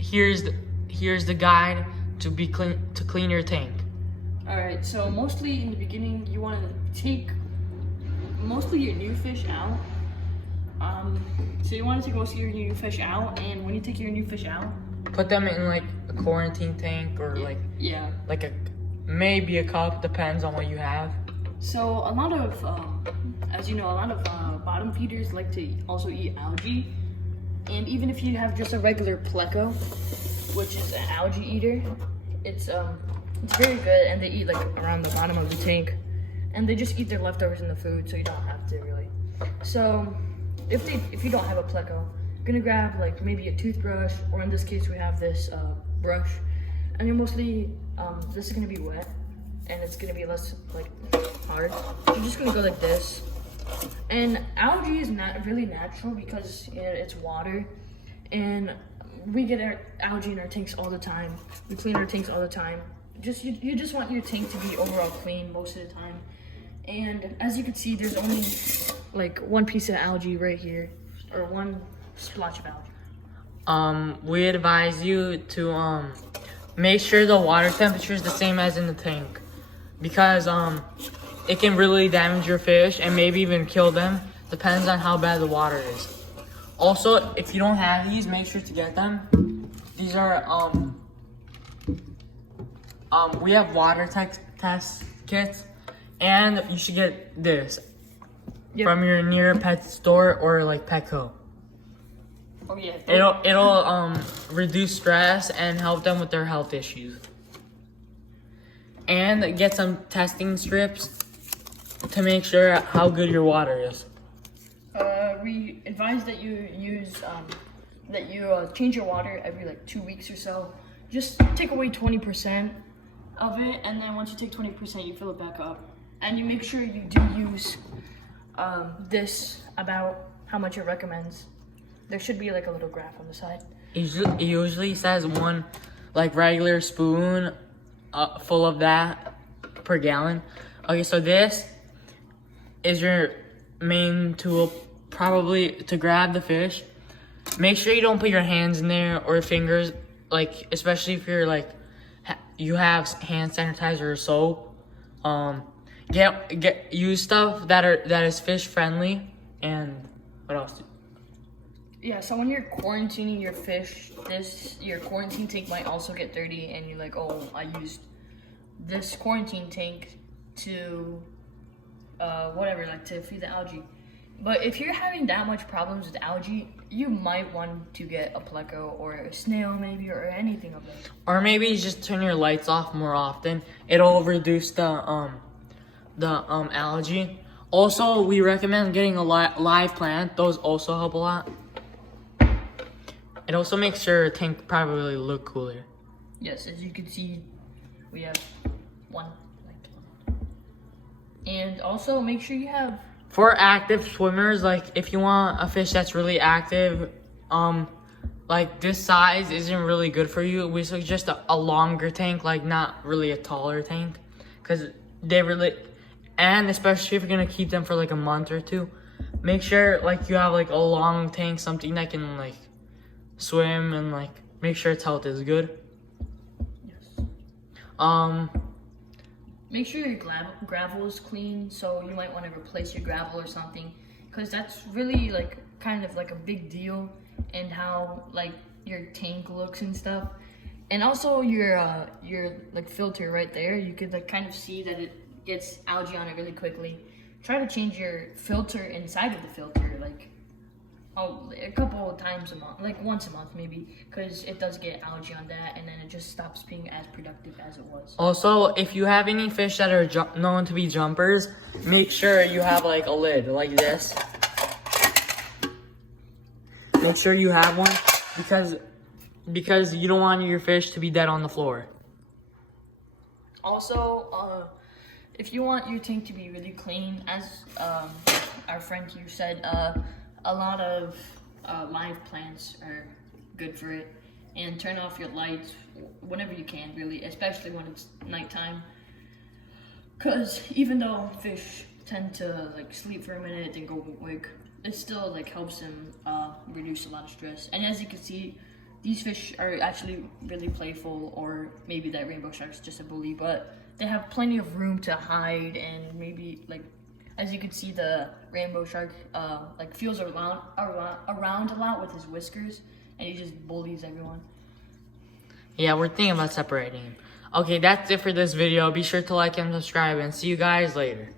here's the guide to clean your tank. All right. So mostly in the beginning, you want to take mostly your new fish out. So you want to take most of your new fish out, and when you take your new fish out, Put them in like a quarantine tank or like maybe a cup, depends on what you have. So a lot of, as you know, a lot of bottom feeders like to also eat algae, and even if you have just a regular pleco, which is an algae eater, it's very good, and they eat like around the bottom of the tank, and they just eat their leftovers in the food, so you don't have to really. So if you don't have a pleco, you're gonna grab like maybe a toothbrush, or in this case we have this brush, and you're mostly this is gonna be wet, and it's gonna be less like hard. So you're just gonna go like this. And algae is not really natural because it's water, and we get our algae in our tanks all the time. We clean our tanks all the time. You just want your tank to be overall clean most of the time. And as you can see, there's only like one piece of algae right here, or one splotch of algae. We advise you to make sure the water temperature is the same as in the tank, because it can really damage your fish and maybe even kill them. Depends on how bad the water is. Also, if you don't have these, make sure to get them. These are we have water test kits, and you should get this from your near pet store or like Petco. Oh yeah. It'll reduce stress and help them with their health issues. And get some testing strips to make sure how good your water is. We advise that you use change your water every like 2 weeks or so. Just take away 20% of it, and then once you take 20%, you fill it back up. And you make sure you do use this about how much it recommends. There should be like a little graph on the side. It usually says one like regular spoon full of that per gallon. Okay, so this is your main tool probably to grab the fish. Make sure you don't put your hands in there or your fingers, like especially if you're like you have hand sanitizer or soap. Use stuff that is fish friendly. And what else? Yeah, so when you're quarantining your fish, your quarantine tank might also get dirty, and you're like, oh, I used this quarantine tank to to feed the algae. But if you're having that much problems with algae, you might want to get a pleco or a snail maybe, or anything of that. Or maybe just turn your lights off more often. It'll reduce the algae. Also, we recommend getting a live plant. Those also help a lot. It also makes your tank probably look cooler. Yes, as you can see, we have one light plant. And also make sure you have, for active swimmers, like if you want a fish that's really active, like this size isn't really good for you. We suggest a longer tank, like not really a taller tank, because they really, and especially if you're gonna keep them for like a month or two, make sure like you have like a long tank, something that can like swim, and like make sure its health is good. yes. Make sure your gravel is clean, so you might want to replace your gravel or something, because that's really like kind of like a big deal in how like your tank looks and stuff. And also your like filter right there, you could like kind of see that it gets algae on it really quickly. Try to change your filter inside of the filter like a couple of times a month, like once a month maybe, because it does get algae on that, and then it just stops being as productive as it was. Also, if you have any fish that are known to be jumpers, make sure you have like a lid like this. Make sure you have one, because you don't want your fish to be dead on the floor. Also, if you want your tank to be really clean, as our friend here said, a lot of live plants are good for it. And turn off your lights whenever you can, really, especially when it's nighttime. Because even though fish tend to like sleep for a minute and go awake, it still like helps them reduce a lot of stress. And as you can see, these fish are actually really playful, or maybe that rainbow shark's just a bully, but they have plenty of room to hide, and maybe like, as you can see, the rainbow shark like feels around a lot with his whiskers, and he just bullies everyone. Yeah, we're thinking about separating him. Okay, that's it for this video. Be sure to like and subscribe, and see you guys later.